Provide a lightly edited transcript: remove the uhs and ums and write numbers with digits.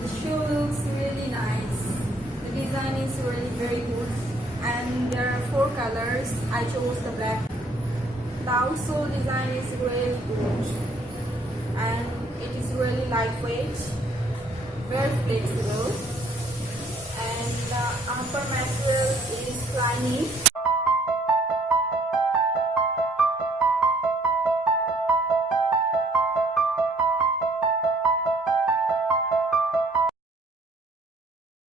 The shoe looks really nice. The design is really very good, and there are 4 colors. I chose the black. The outsole design is really good, and it is really lightweight, very flexible, and the upper material is slimy.